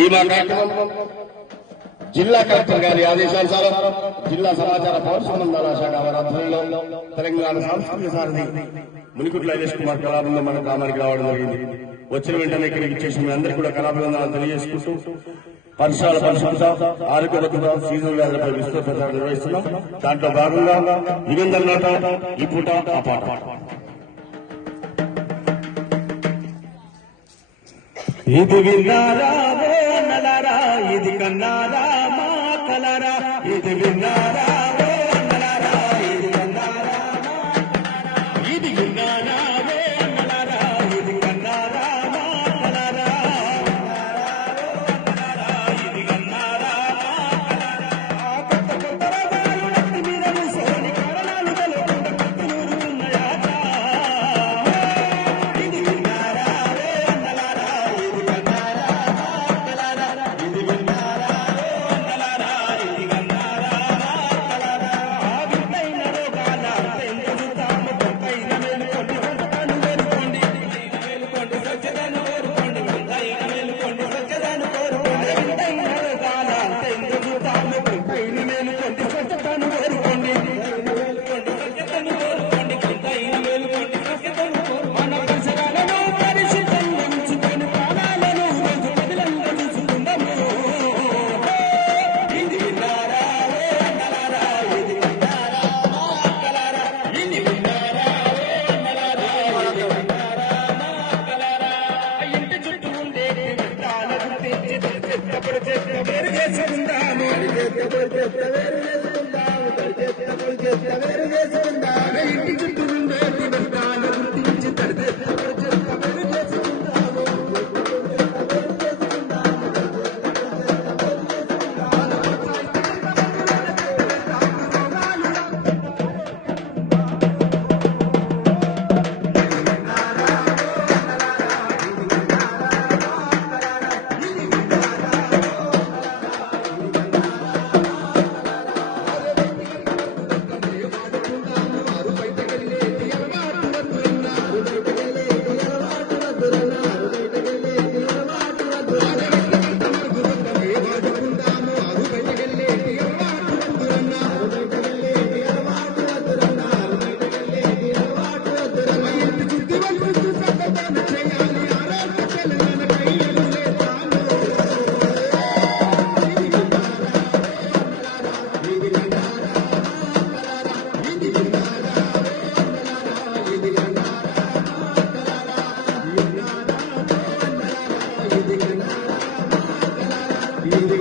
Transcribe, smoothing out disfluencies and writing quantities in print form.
ఈ మా కార్యక్రమం జిల్లా కలెక్టర్ గారి ఆదేశానుసారం జిల్లా సమాచార పౌర సంబంధాల శాఖ వారి ఆధ్వర్యంలో తెలంగాణ సాంస్కృతిక సారథి మునికుట్ల ఐలేష్ కుమార్ కళాబృందం మన గ్రామానికి రావడం జరిగింది. వచ్చిన వెంటనే ఇక్కడికి చేసిన మీ అందరికీ కూడా కళాబృందాలను తెలియజేసుకుంటూ పరిసరాల పరిశుభ్రత, ఆరోగ్య భద్రత, సీజనల్ వ్యాధులపై విస్తృత ప్రచారం నిర్వహిస్తున్నాం. దాంట్లో భాగంగా నిబంధన నాట ఈ పూట ఆ పాట. ఇది విన్నారా ఓ నలరా, ఇది కన్నారా మా కలరా, ఇది విన్నారా ఓ నలరా, ఇది కన్నారా మా కలరా, ఇది విన్నారా ఓ నలరా, ఇది కన్నారా మా కలరా, ఇది కన్నారా మా కలరా. కొత్త కొత్త రాగాలు నత్తి మీద కూసోని కారణాలు తెలుసుకుంట కొట్టునూరుకున్నాయాట. ఇది విన్నారా ఓ నలరా, ఇది కన్నారా మా కలరా, ఇది విన్నారా ఓ నలరా, ఇది కన్నారా మా కలరా. ఆ వింతైన రోగాల తెందుతాము పైన మేలుకోండి, వంటకాలు వేరుకోండి, మేలుకోండి స్వచ్ఛతను కోరుకోండి, వింతైన మేలుకోండి స్వచ్ఛతను కోరుకోండి. వింతైన రోగాల తెందుతాము పైన మేలుకోండి, స్వచ్ఛతను కోరుకోండి, మేలుకోండి స్వచ్ఛతను కోరుకోండి, వింతైన మేలుకోండి స్వచ్ఛతను కోరుకోండి. మన పరిసరాలను పరిశుభ్రంగా ఉంచుకొని ప్రాణాలను రోజు పదిలంగా చూసుకుందాము. ఇది విన్నారా ఓ నలరా, ఇది విన్నారా మా కలరా, ఇది విన్నారా ఓ నలరా, ఇది విన్నారా మా కలరా. ఇంటి చుట్టూ ఉండే వ్యర్థాల గుర్తించి చెత్తపడి చెత్త వేరు చేసుకుందాము, ఇంటి చుట్టూ ఉండే వ్యర్థాల గుర్తించి చెత్తపడి చెత్త వేరు చేసుకుందాము. ఇది